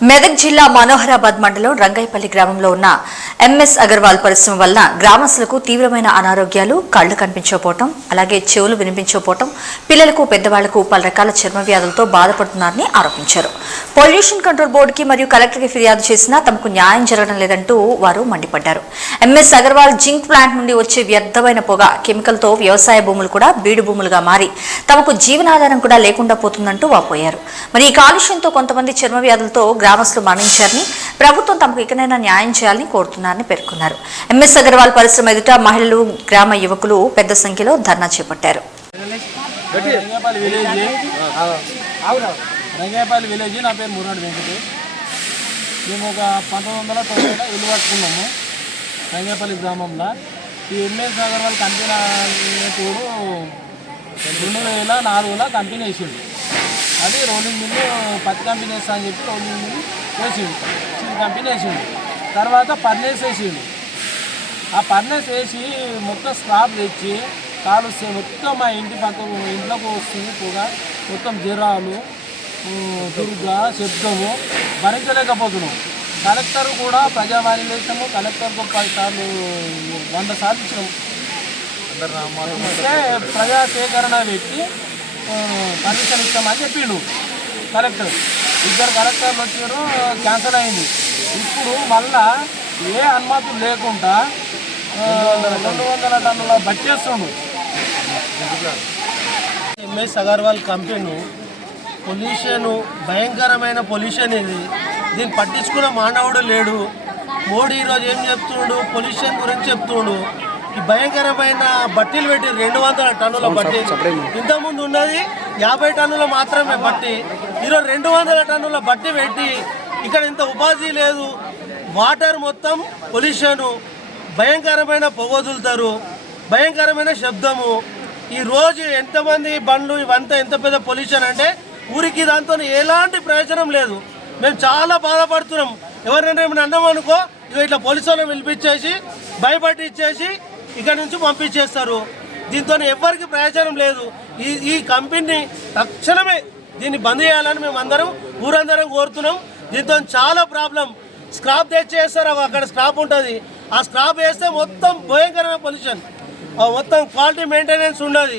మెదక్ జిల్లా మనోహరాబాద్ మండలం రంగైపల్లి గ్రామంలో ఉన్న ఎంఎస్ అగర్వాల్ పరిశ్రమ వలన గ్రామస్తులకు తీవ్రమైన అనారోగ్యాలు, కళ్లు కనిపించకపోవటం, అలాగే చెవులు వినిపించకపోవటం, పిల్లలకు పెద్దవాళ్లకు పలు రకాల చర్మ వ్యాధులతో బాధపడుతున్నారని ఆరోపించారు. పొల్యూషన్ కంట్రోల్ బోర్డుకి మరియు కలెక్టర్కి ఫిర్యాదు చేసినా తమకు న్యాయం జరగడం లేదంటూ వారు మండిపడ్డారు. ఎంఎస్ అగర్వాల్ జింక్ ప్లాంట్ నుండి వచ్చే వ్యర్థమైన పొగ, కెమికల్తో వ్యవసాయ భూములు కూడా బీడు భూములుగా మారి తమకు జీవనాధారం కూడా లేకుండా పోతుందంటూ వాపోయారు. మరి ఈ కాలుష్యంతో కొంతమంది చర్మ వ్యాధులతో గ్రామస్తులు మరణించారని, ప్రభుత్వం తమకు ఇకనైనా న్యాయం చేయాలని కోరుతున్నారని పేర్కొన్నారు. ఎంఎస్ అగర్వాల్ పరిశ్రమ ఎదుట మహిళలు, గ్రామ యువకులు పెద్ద సంఖ్యలో ధర్నా చేపట్టారు. రంగేపల్లి విలేజ్, నా పేరు మురాడు వెంకటేష్. మేము ఒక 1990లో ఇల్లు కట్టుకున్నాము రంగేపల్లి గ్రామంలో. ఈ ఎంఎస్ అగర్వాల్ కంపెనీ తోడు 2004లో కంపెనీ వేసిండు. అది రోలింగ్ మిల్లు, పత్తి కంపెనీ వేస్తా అని చెప్పి రోలింగ్ మిల్లు వేసిండు, చిన్న కంపెనీ వేసిండు. తర్వాత పర్నేస్ వేసిండు. ఆ పర్నేస్ వేసి మొత్తం స్క్రాప్ తెచ్చి కాలుస్తే మొత్తం మా ఇంట్లోకి వస్తుంది పొగ, మొత్తం జ్వరాలు, దుర్గా, శబ్దము భరించలేకపోతున్నాం. కలెక్టర్ కూడా ప్రజావాణి వేసాము, కలెక్టర్కు 10 సార్లు 100 సార్లు ఇచ్చినాము. ప్రజా సేకరణ పెట్టి పర్మిషన్ ఇస్తామని చెప్పిండు కలెక్టర్. 2 కలెక్టర్లు వచ్చారు, క్యాన్సిల్ అయింది. ఇప్పుడు మళ్ళా ఏ అనుమతులు లేకుండా 200 టన్నుల బట్టేస్తుండు. ఎంఎస్ అగర్వాల్ కంపెనీ పొల్యూషన్, భయంకరమైన పొల్యూషన్ ఇది. దీన్ని పట్టించుకున్న మానవుడు లేడు. మోడీ ఈరోజు ఏం చెప్తుండు, పొల్యూషన్ గురించి చెప్తుండు. ఈ భయంకరమైన బట్టీలు పెట్టి 200 టన్నుల బట్టి, ఇంతకుముందు ఉన్నది 50 టన్నుల మాత్రమే బట్టి, ఈరోజు 200 టన్నుల బట్టి పెట్టి ఇక్కడ ఇంత ఉపాధి లేదు. వాటర్ మొత్తం పొల్యూషను, భయంకరమైన పొగ వదులుతారు, భయంకరమైన శబ్దము. ఈరోజు ఎంతమంది బండ్లు, ఇవంతా ఎంత పెద్ద పొల్యూషన్ అంటే ఊరికి దాంతో ఎలాంటి ప్రయోజనం లేదు. మేము చాలా బాధపడుతున్నాం. ఎవరైనా ఏమైనా అన్నామనుకో ఇక ఇట్లా పోలీసు వాళ్ళని పిలిపించేసి భయపట్టించేసి ఇక్కడ నుంచి పంపించేస్తారు. దీంతో ఎవరికి ప్రయోజనం లేదు. ఈ కంపెనీ తక్షణమే దీన్ని బంద్ చేయాలని మేము అందరం ఊరందరం కోరుతున్నాం. దీంతో చాలా ప్రాబ్లం. స్క్రాప్ తెచ్చేస్తారు, అక్కడ స్క్రాప్ ఉంటుంది. ఆ స్క్రాప్ వేస్తే మొత్తం భయంకరమైన పొల్యూషన్, మొత్తం క్వాలిటీ మెయింటెనెన్స్ ఉండదు.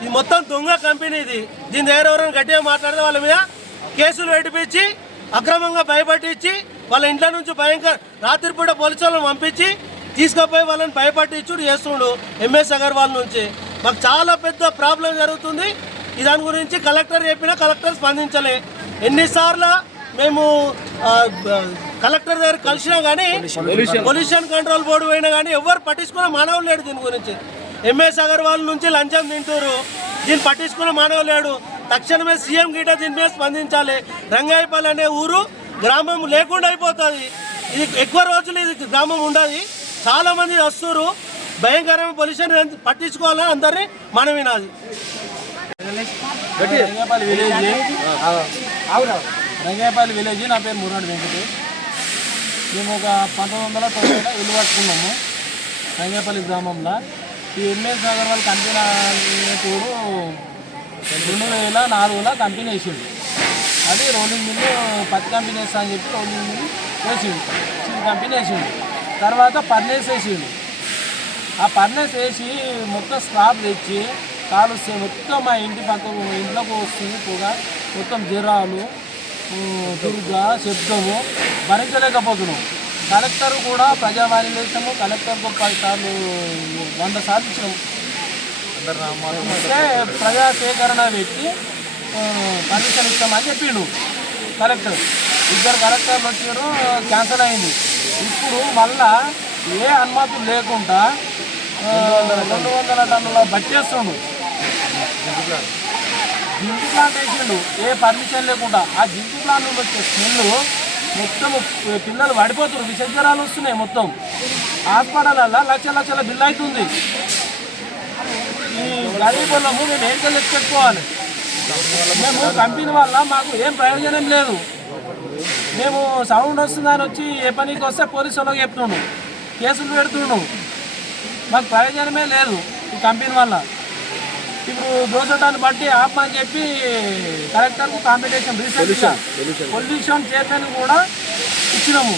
ఇది మొత్తం దొంగ కంపెనీ ఇది. దీని దగ్గర ఎవరైనా గట్టిగా మాట్లాడితే వాళ్ళ మీద కేసులు పెట్టించి అక్రమంగా భయపట్టించి వాళ్ళ ఇంట్లో నుంచి రాత్రిపూట పోలీసు వాళ్ళని పంపించి తీసుకుపోయి వాళ్ళని భయపట్టించుడు చేస్తుండు ఎంఎస్ అగర్వాల్ నుంచి. మాకు చాలా పెద్ద ప్రాబ్లం జరుగుతుంది. దాని గురించి కలెక్టర్ చెప్పినా కలెక్టర్ స్పందించలే. ఎన్నిసార్లు మేము కలెక్టర్ దగ్గర కలిసినా కానీ, పొల్యూషన్ కంట్రోల్ బోర్డు పోయినా కానీ ఎవరు పట్టించుకున్న మానవులు లేడు. దీని గురించి ఎంఎస్ అగర్వాల్ నుంచి లంచం తింటారు, దీన్ని పట్టించుకున్న మానవులు లేడు. తక్షణమే సీఎం గీట దీని మీద స్పందించాలి. రంగాయపల్లి అనే ఊరు, గ్రామం లేకుండా అయిపోతుంది. ఇది ఎక్కువ రోజులు ఇది గ్రామం ఉండదు. చాలా మంది వస్తున్నారు. భయంకరమైన పొల్యూషన్ పట్టించుకోవాలని అందరినీ మనం వినాలి. రంగేపల్లి విలేజ్, నా పేరు మురాడు వెంకటేష్. మేము ఒక 1990లో ఇల్లు కట్టుకున్నాము రంగేపల్లి గ్రామంలో. ఈ ఎంఎస్ అగర్వాల్ కంపెనీ తోడు 2004లో కంపెనీ వేసిండు. అది రోలింగ్ మిల్లు, పత్తి కంపెనీ వేస్తా అని చెప్పి రోలింగ్ మిల్లు వేసిండు, చిన్న కంపెనీ వేసిండు. తర్వాత పర్నేస్ వేసిండు. ఆ పర్నేస్ వేసి మొత్తం స్క్రాప్ తెచ్చి కాలుస్తే మొత్తం మా ఇంట్లోకి వస్తుంది పొగ, మొత్తం జ్వరాలు, దుర్గా, శబ్దము భరించలేకపోతున్నాం. కలెక్టర్ కూడా ప్రజావాణి వేసాము, కలెక్టర్కు 10 సార్లు 100 సార్లు ఇచ్చినాము. ప్రజా సేకరణ పెట్టి పర్మిషన్ ఇస్తామని చెప్పిండు కలెక్టర్. 2 కలెక్టర్లు వచ్చారు, క్యాన్సిల్ అయింది. ఇప్పుడు మళ్ళా ఏ అనుమతులు లేకుండా 200 టన్నుల బట్టేస్తుండు. జింక్ ప్లాంట్ వేసిండు, ఏ పర్మిషన్ లేకుండా. ఆ జింక్ ప్లాంట్ నుండి వచ్చే స్మెల్ మొత్తం పిల్లలు పడిపోతున్నారు, విషజ్వరాలు వస్తున్నాయి. మొత్తం హాస్పిటల్లో లక్షల బిల్లు అవుతుంది. ఈ గరీబులము మేము ఏం తెలిసి పెట్టుకోవాలి? మేము కంపెనీ వల్ల మాకు ఏం ప్రయోజనం లేదు. మేము సౌండ్ వస్తుందని వచ్చి ఏ పనికి వస్తే పోలీసు వాళ్ళకి చెప్తున్నాం, కేసులు పెడుతున్నాం. మాకు ప్రయోజనమే లేదు ఈ కంపెనీ వల్ల. ఇప్పుడు దోసటాన్ని బట్టి ఆపమని చెప్పి కలెక్టర్కు కాంపిటీషన్ రీసెంట్గా పొల్యూషన్ చైర్మన్ కూడా ఇచ్చినాము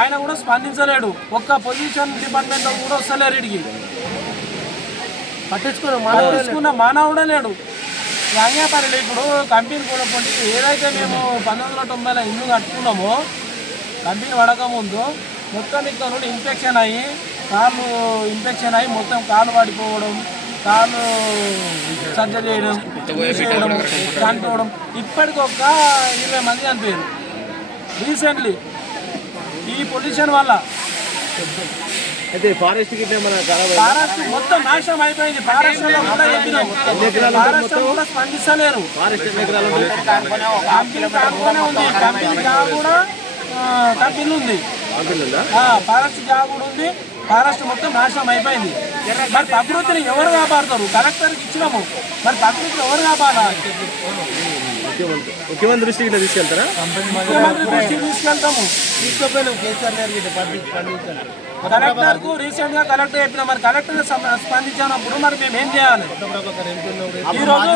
ఆయన కూడా స్పందించలేడు. ఒక్క పొల్యూషన్ డిపార్ట్మెంట్ కూడా వస్తలేరు ఇడికి, పట్టించుకున్న మానవుడే లేడు. రంగేపల్లిలో ఇప్పుడు కంపెనీ కూడా ఏదైతే మేము 1990లో ఇల్లు కట్టుకున్నామో కంపెనీ పడకముందు మొత్తం ఇక్కడ నుండి ఇన్ఫెక్షన్ అయ్యి మొత్తం కాలు పడిపోవడం, కాలు సర్జరీ చేయడం, చనిపోవడం, ఇప్పటికి ఒక 20 మంది చనిపోయారు రీసెంట్లీ ఈ పొల్యూషన్ వల్ల. అయితే ఫారెస్ట్ మొత్తం నాశనం అయిపోయింది. ఫారెస్ట్ కూడా స్పందిస్తలేరు. కంపెనీ జాబ్ కూడా కంపెనీ ఉంది, ఫారెస్ట్ జాబ్ కూడా ఉంది. ఫారెస్ట్ మొత్తం నాశనం అయిపోయింది. మరి ప్రకృతిని ఎవరు కాపాడుతారు? కలెక్టర్కి ఇచ్చినాము, మరి ప్రకృతిని ఎవరు కాపాడాలి? ముఖ్యమంత్రి దృష్టికి తీసుకెళ్తారా? ముఖ్యమంత్రి దృష్టికి తీసుకెళ్తాము. తీసుకుపోయినాం కేసీఆర్ గారికి. కలెక్టర్కు రీసెంట్గా కలెక్టర్ చెప్పిన, మరి కలెక్టర్ స్పందించినప్పుడు మరి మేము ఏం చేయాలి? ఈరోజు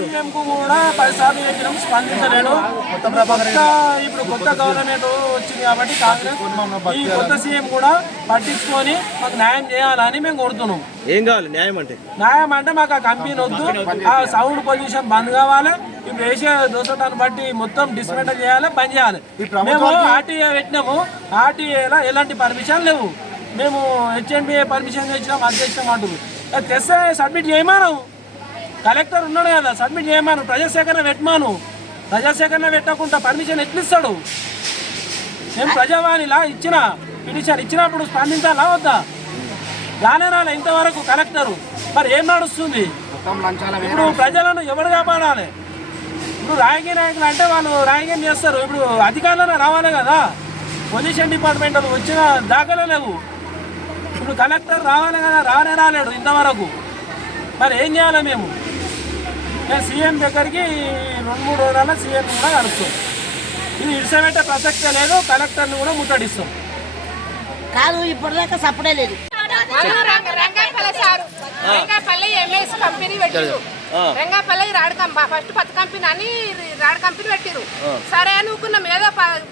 సీఎంకు కూడా 10 సార్లు చెప్పినాం, స్పందించలేడు. ఇప్పుడు కొత్త గవర్నమెంట్ వచ్చింది కాబట్టి కాంగ్రెస్ ఈ కొత్త సీఎం కూడా పట్టించుకొని మాకు న్యాయం చేయాలని మేము కోరుతున్నాం. ఏం కావాలి న్యాయం అంటే? న్యాయం అంటే మాకు ఆ కంపెనీ వద్దు, ఆ సౌండ్ పొల్యూషన్ బంద్ కావాలి. ఇప్పుడు వేసే దోసటాన్ని బట్టి మొత్తం డిస్మెంటల్ చేయాలి, బంద్ చేయాలి. మేము ఆర్టీఏ పెట్టినాము, ఆర్టీఏలో ఎలాంటి పర్మిషన్ లేవు. మేము హెచ్ఎండిఏ పర్మిషన్ తెచ్చినాం, అది తెచ్చినాం అంటారు. తెస్తే సబ్మిట్ చేయమాను, కలెక్టర్ ఉన్నాడు కదా సబ్మిట్ చేయమాను, ప్రజాసేకరణ పెట్టమాను. ప్రజాసేకరణ పెట్టకుండా పర్మిషన్ ఎట్లు ఇస్తాడు? మేము ప్రజావాణిలా ఇచ్చిన పిటిషన్ ఇచ్చినప్పుడు స్పందించాలా వద్దా? రాలే ఇంతవరకు కలెక్టరు. మరి ఏం నడుస్తుంది? ఇప్పుడు ప్రజలను ఎవరు కాపాడాలి? ఇప్పుడు రాజకీయ నాయకులు అంటే వాళ్ళు రాజకీయం చేస్తారు. ఇప్పుడు అధికారులను రావాలి కదా, పొల్యూషన్ డిపార్ట్మెంట్ వచ్చిన దాఖలే లేవు. ఇప్పుడు కలెక్టర్ రావాలి కదా, రాలేడు ఇంతవరకు. మరి ఏం చేయాలి? మేము సీఎం దగ్గరికి 2-3 రోజుల సీఎం కూడా కలుస్తాం. ఇది ఇడిసబెట్టే ప్రసక్తే లేదు, కలెక్టర్ని కూడా ముట్టడిస్తాం. కాదు ఇప్పటిదాకా సపడే లేదు. రంగాపల్లి ఎంఎస్ కంపెనీ పెట్టిరు. రంగాపల్లి ఫస్ట్ 10 కంపెనీ అని రాడ్ కంపెనీ పెట్టిరు. సరే అనుకున్నాం, ఏదో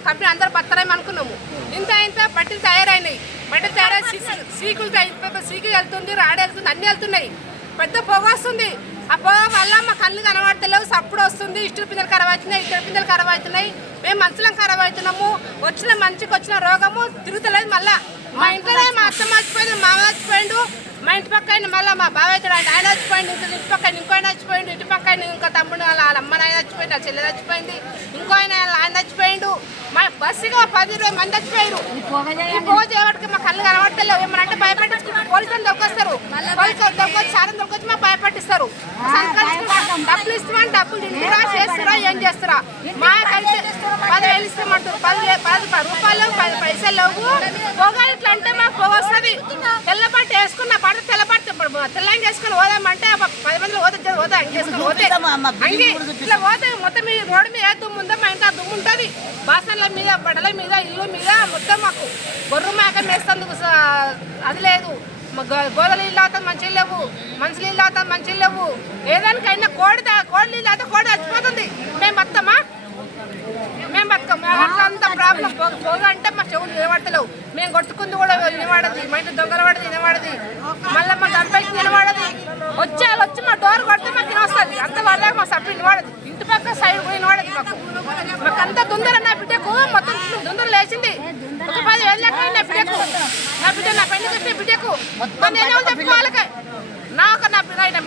కంపెనీ అందరు బత్తరాయి అనుకున్నాము. ఇంత బట్టలు తయారైనాయి. బట్టలు తయారై సీకులు వెళ్తుంది, రాడ్ వెళ్తుంది, అన్ని వెళ్తున్నాయి. పెద్ద పొగ వస్తుంది. ఆ పొగ వల్ల మా కళ్ళు కనబడతలేవు, సప్పుడు వస్తుంది. ఇష్టల పిందెలు ఖరాబ్ అవుతున్నాయి, ఇద్దరు పిందెలు ఖరాబ్ అవుతున్నాయి. మేము మనుషులం ఖరాబ్ అవుతున్నాము. వచ్చిన మంచికి వచ్చిన రోగము తిరుగుతలేదు. మళ్ళా మా ఇంట్లోనే మా అత్త మర్చిపోయింది, మా మామ చచ్చిపోయిండు. మా ఇంటి పక్క మళ్ళీ మా బావ అవుతాడు, ఆయన చచ్చిపోయింది. ఇంటి పక్క ఇంకో చచ్చిపోయిండు. ఇంటి పక్క ఇంకో తమ్ముడు వాళ్ళ అమ్మ నాయన చచ్చిపోయింది, ఆ చెల్లె చచ్చిపోయింది. ఇంకో ఆయన చచ్చిపోయిండు. మా బస్సుగా 10-20 మంది చచ్చిపోయారు. ఈ పొగ చేయబట్టి మా కళ్ళు కనబడతలేవు. ఏమనంటే భయపట్టించుకుంటారు, పోలీసులు దొక్కొస్తారు. పోలీసులు దొక్కొచ్చి సారం దొక్కొచ్చి మాకు భయపట్టిస్తారు. డబ్బులు ఇస్తామని డబ్బులు తింటురా, చేస్తురా, ఏం చేస్తురా? మాకైతే 10,000 ఇస్తామంటారు. 10 రూపాయలు 10 పైసలు లేవు. పొగ ఇట్లా అంటే మాకు పొగ వస్తుంది. తెల్లబట్ట వేసుకున్న పడ తెల్లబట్ట తెల్లంగి వేసుకొని పోదామంటే 10 మంది పోతే అంగేసుకొని పోతే ఇట్లా పోతే మొత్తం మీ రోడ్డు మీద దుమ్ము ఉందో మా ఇంట్లో దుమ్ము ఉంటుంది. బాసన్ల మీద, బట్టల మీద, ఇల్లు మీద మొత్తం మాకు గొర్రె మేక మేస్తందుకు అది లేదు. గోదలు నీళ్ళు అవుతాం మంచిగా లేవు, మనుషులు నీళ్ళు అవుతాం మంచిగా లేవు. ఏదానికైనా కోడి నీళ్ళు అయితే కోడి చచ్చిపోతుంది. మేము బతుకమా? మేము బతుకం. అంత ప్రాబ్లం. పొగ అంటే మా చెవులు నిలబడతలేవు. మేము కొట్టుకుంది కూడా వినబడది, మా ఇంటి దొంగల పడది వినబడది, మళ్ళీ మా దంపైకి నిలబడది. వచ్చి మా డోర్ కొడితే మాకు వినొస్తుంది. అంత వాళ్ళ మా సభ్యులు వినబడదు. ఇంటి పక్క సైడ్ కూడా వినబడదు. మాకు అంత తొందర. నా బిడ్డకు మొత్తం తొందర లేచింది. ఒక 10,000 లెక్క నా బిడ్డకు, నా పెళ్లి చెప్పి బిడ్డకు నేనే చెప్పుకోవాలి. నా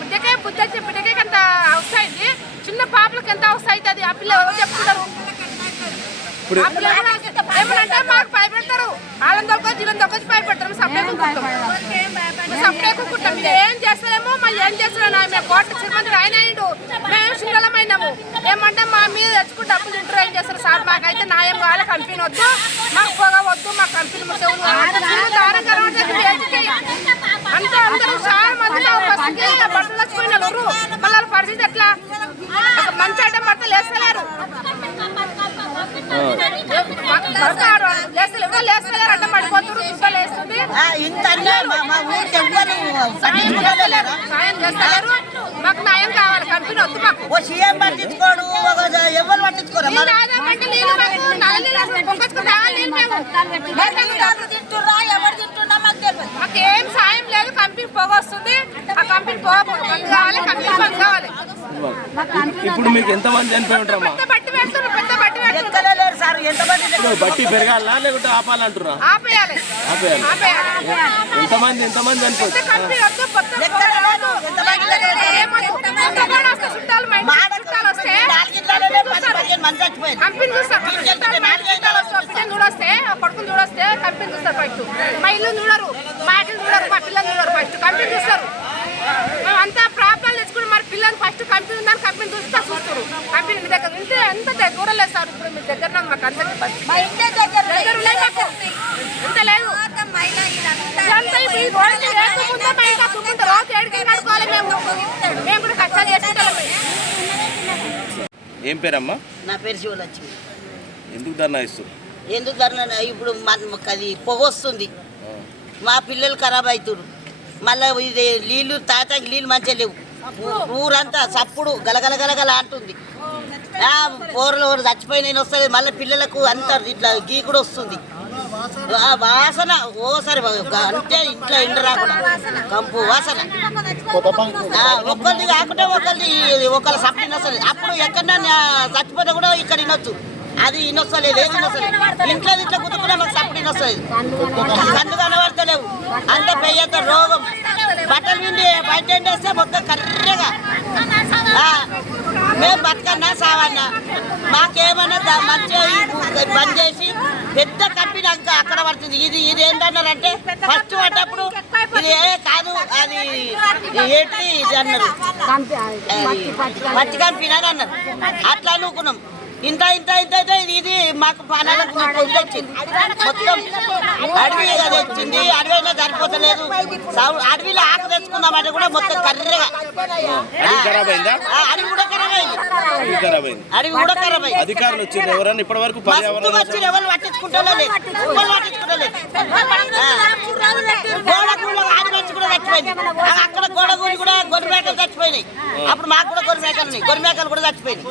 బిడ్డకే బుద్ధి వచ్చే బిడ్డకే అంత అవస్థ అయింది. చిన్న పాపలకి ఎంత అవస్థ అవుతుంది? ఆ పిల్ల ఎవరు చెప్పుకుంటారు? ఏమనంటే మాకు భయపెడతారు. వాళ్ళని దొరకొచ్చి వీళ్ళని దొరకొచ్చి భయపెడతారు. సప్లై కుక్కుంటాం. మీరు ఏం చేస్తారేమో మళ్ళీ ఏం చేస్తున్నాం? మేము కోర్టు శ్రీమంతుడు ఆయన అయిండు, మేము సింగళమైనాము. ఏమంటే మా మీద తెచ్చుకుని డబ్బులు తింటారు. ఏం చేస్తారు సార్? మాకైతే న్యాయం కావాలి. కంపెనీ వద్దు, మాకు పొగ వద్దు, మా కంపెనీ అంతే. అందరూ చాలా మంది బట్టలు వచ్చిపోయిన మళ్ళీ పరిస్థితి ఎట్లా? మంచి ఐటమ్ బట్టలు వేస్తలేరు, లేస్తలేరు, అడ్డం పడిపోతున్నారు. వద్దు మాకు. ఓ సీఎం పట్టించుకోడు, ఎవరు పట్టించుకోరు. నీళ్ళు తాగామంటే నీళ్ళు మాకు నల్ల నీళ్ళు అసలు పొంగొచ్చుకుని తాగాలి నీళ్ళు మేము. మాకు ఏం సాయం లేదు. కంపెనీ పొగ వస్తుంది. ఆ కంపెనీ పొగ బంద్ కావాలి, కంపెనీ బంద్ కావాలి. ఇప్పుడు మీకు ఎంతమంది చనిపోయి ఉంటారమ్మా? పెద్ద బట్టి పెడుతున్నారు, పెద్ద బట్టి పెడుతున్నారు. ఎక్కలేదు సార్, ఎంతమంది ఇప్పుడు బట్టి పెరగాలా లేకుంటే ఆపాలంటురా? ఆపేయాలి, ఆపేయాలి. ఆపేయాలి. ఎంతమంది చనిపోయి? కొత్త కంపెనీ వద్దు, కొత్త పొగ రాదు. ఏమొద్దు. కొత్త పొగ వస్తే చుట్టాలు మా ఇంటికి చుట్టాలు వస్తే మంది చచ్చిపోయింది. కంపెనీ చూస్తారు. చుట్టాలు మా ఇంటికి చుట్టాలు వస్తే బిడ్డను చూడొస్తే, కొడుకుని చూడొస్తే కంపెనీ చూస్తారు ఫస్ట్. మా ఇల్లు చూడరు, మా ఇల్లు చూడరు, మా పిల్లలు చూడరు, ఫస్ట్ కంపెనీ చూస్తారు. మేము అంతా ప్రాబ్లం తెచ్చుకుని మరి పిల్లలు ఫస్ట్ కంపెనీ ఉందని కంపెనీ చూస్తా చూస్తారు. కంపెనీ మీ దగ్గర ఇంతే ఎంత దూరం లేదు సార్. ఇప్పుడు మీ దగ్గర మాకు అందరికి దగ్గర ఉన్నాయి మాకు, ఇంత లేదు. ఇదంతా ఇప్పుడు ఈ రోడ్డు వేసుకుంటే మా ఇంకా తుమ్ముంటారు. రోజు ఏడికి కడుకోవాలి మేము. మేము కూడా కష్టాలు చేసుకుంటాం. ఏం పేరమ్మా? నా పేరు శివలక్ష్మి. ఎందుకు ధర్నా ఇస్తారు? ఎందుకు ధర్నా? ఇప్పుడు అది పొగ వస్తుంది, మా పిల్లలు ఖరాబ్ అవుతారు. మళ్ళీ ఇది నీళ్ళు తాతాకి నీళ్ళు మంచిగా లేవు. ఊరంతా సప్పుడు గలగల గలగల అంటుంది. కూరలు చచ్చిపోయిన వస్తుంది. మళ్ళీ పిల్లలకు అంత ఇట్లా గీకుడు వస్తుంది. వాసన ఓసారి అంటే ఇంట్లో ఎండ రాకుండా కంపు వాసన. ఒకరిది కాకుండా ఒకరి సప్లిన్ వస్తుంది. అప్పుడు ఎక్కడన్నా చచ్చిపోతే కూడా ఇక్కడ వినొచ్చు. అది ఇనొస్తలేదు, ఏది ఇనొస్తలేదు. ఇంట్లో ఇట్లా కుదుకున్నా మాకు సప్పుడు ఇనొస్తుంది. కన్ను కనబడతలేవు. అంత పెయ్యంత రోగం. బట్టలు విండి బయట ఎండేస్తే మొత్తం కర్రెగా. మేము బతకన్నా సావన్నా మాకేమన్నా మంచిగా బంద్ చేసి పెద్ద కంపెనీ ఇంకా అక్కడ పడుతుంది. ఇది ఏంటన్నారంటే ఫస్ట్ పడ్డప్పుడు ఇది కాదు, అది ఏంటి ఇది అన్నారు, మట్టి కంపెనీ అని అన్నారు. అట్లా అనుకున్నాం. ఇంత ఇంత ఇంత అయితే ఇది మాకు పానాలకు వచ్చింది. మొత్తం అడవి అది వచ్చింది. అడవిలో సరిపోతలేదు. అడవిలో ఆకు తెచ్చుకుందామంటే కూడా మొత్తం కర్రెగా. అడవి కూడా ఖరాబ్ అయింది. అడవి కూడా ఖరాబ్ అయింది. అధికారులు వచ్చింది ఎవరన్నా ఇప్పటి వరకు? వచ్చి ఎవరు పట్టించుకుంటారో లేదు, గోడగూళ్ళు ఆడి మంచి కూడా చచ్చిపోయింది. అక్కడ గోడగూళ్ళు కూడా గొర్రె మేకలు చచ్చిపోయినాయి. అప్పుడు మాకు కూడా గొర్రె మేకలు ఉన్నాయి. గొర్రె మేకలు కూడా చచ్చిపోయినాయి.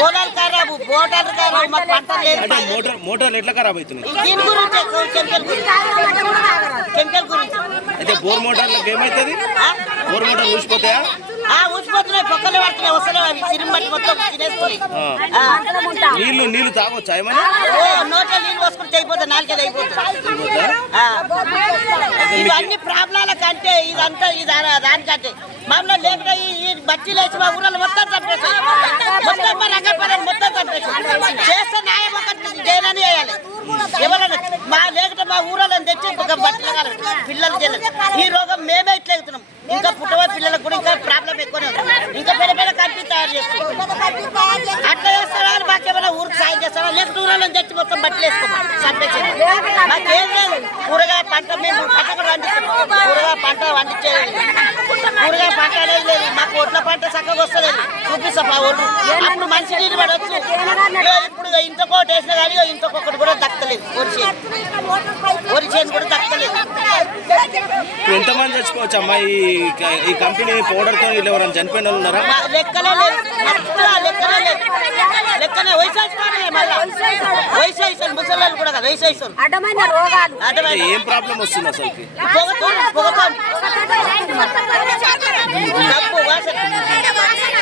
గోదాలు ఖరాబు, మోటార్లు ఖరాబు, మాకు పంట లేదు. మోటార్లు ఎట్లా ఖరాబ్ అవుతున్నాయి? దీని గురించి కెమికల్ గురించి. అయితే బోర్ మోటార్లకు ఏమవుతుంది? బోర్ మోటార్లు ఊసిపోతాయా? ఊసిపోతున్నాయి, పొక్కలు పడుతున్నాయి. వస్తలేవు అవి. సిరిమట్టి మొత్తం తినేస్తున్నాయి. నీళ్లు తాగొచ్చా ఏమన్నా? నోట్లో నీళ్ళు పోసుకుంటే అయిపోతుంది, నాలుగేది అయిపోతుంది. ఇవన్నీ ప్రాబ్లాల కంటే ఇదంతా ఇది దానికంటే మామూలు లేకుండా ఈ బట్టీలు వేసి మా ఊళ్ళో మొత్తం చంపేస్తాయి. మొత్తం రంగపరం మొత్తం చంపేస్తాయి. చేస్తే న్యాయం ఒకటి జైలని వేయాలి. ఎవరన్నా లేకపోతే మా ఊళ్ళో తెచ్చి బట్టలు పిల్లలు చేయలేదు. ఈ రోగం మేమే ఇట్లా అవుతున్నాం. ఇంకా పుట్టబోయే పిల్లలకు కూడా ఇంకా ప్రాబ్లం ఎక్కువనే ఉంది. ఇంకా పెద్ద పెద్ద కంపెనీ తయారు చేస్తున్నాం. అట్లా చేస్తారా? మాకేమైనా ఊరికి సాయం చేస్తారా? లేకపోతే ఊళ్ళో తెచ్చి మొత్తం బట్టలు వేసుకున్నాం, చంపేసేది. మాకేం లేదు. కూరగాయ పంట మేము పంట కూడా పండిస్తున్నాం. కూరగాయ పంట పండించేది, కూరగాయ పంట అనేది లేదు. మాకు ఒడ్ల పంట చక్కగా వస్తలేదు. చూపిస్తాం మా ఒడ్లు. అప్పుడు మంచి నీళ్ళు పడవచ్చు. ఇప్పుడు ఇంతకోటి వేసినా కానీ ఇంతకొకటి కూడా దక్కలేదు. వరి చేను కూడా దక్కలేదు. ఎంతమంది చచ్చిపోవచ్చు అమ్మా ఈ కంపెనీ పౌడర్తో? ఎవరైనా చనిపోయిన వాళ్ళు ఉన్నారా? లెక్కనే లేదు. లెక్కనే లేదు. లెక్కనే వయసు మళ్ళీ వయసు ముసలి కూడా కాదు, వయసు అడ్డమైన రోగాలు. ఏం ప్రాబ్లం వస్తుంది అసలు?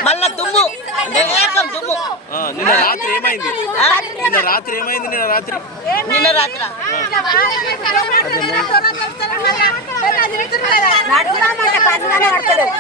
మళ్ళా దుమ్ము, దుమ్ము. నిన్న రాత్రి ఏమైంది? నిన్న రాత్రి నడుగుదామంటే కన్నుగానే పడతలేదు.